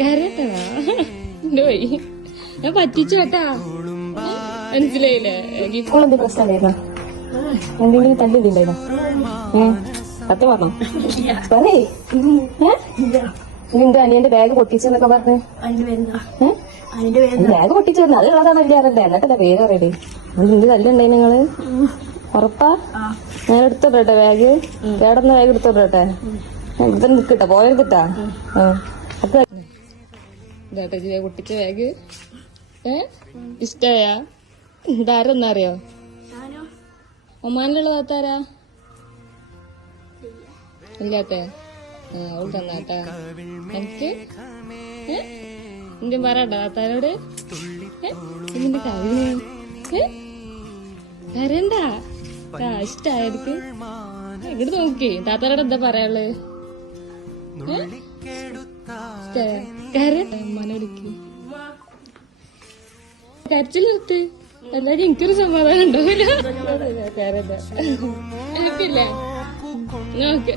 കരട്ടടാ പോയി ഞാൻ പറ്റിച്ചോട്ടാ മനസ്സിലായില്ലേ? എന്തെങ്കിലും പ്രശ്നമായിരുന്നോ? എന്തെങ്കിലും തല്ലിണ്ടായിരുന്നോ? സത്യം പറഞ്ഞോ? പറയേ. നിന്റെ അനിയന്റെ ബാഗ് പൊട്ടിച്ചെന്നൊക്കെ പറഞ്ഞേ. ബാഗ് പൊട്ടിച്ചെന്ന് അത് ഉള്ളതാണ് ഇല്ലാറല്ലേ? എന്നിട്ടല്ലേ പേര് പറയടേ. നിന്റെ തല്ലുണ്ടായി നിങ്ങള്? ഉറപ്പാ? ഞാൻ എടുത്തോട്ടെ ബാഗ്? കേടന്ന ബാഗ് എടുത്തോട്ടെ? ഇവിടെ നിക്കട്ടാ പോയെടുത്തിട്ടാ? ഇതാട്ടെ ജിവ പൊട്ടിച്ച ബാഗ്. ഇഷ്ടായ? ഇതാരെന്നറിയോ? ഒമാനിലുള്ള താത്താരാ? ഇല്ലാത്ത അവൾ തന്നാട്ടാ എനിക്ക്. എന്തും പറയണ്ട താത്താരോട്. ഇതിന്റെ കാര്യം കരണ്ട. ഇഷ്ടായിരിക്കും. ഇങ്ങോട്ട് നോക്കി താത്താരോട് എന്താ പറയാള്? കരമ്മനോടിക്ക് കരച്ചിൽ നിർത്ത്. എന്തായാലും എനിക്കൊരു സമാധാനം ഉണ്ടാവില്ല. കരണ്ട ഹാപ്പില്ലേ? ഓക്കെ.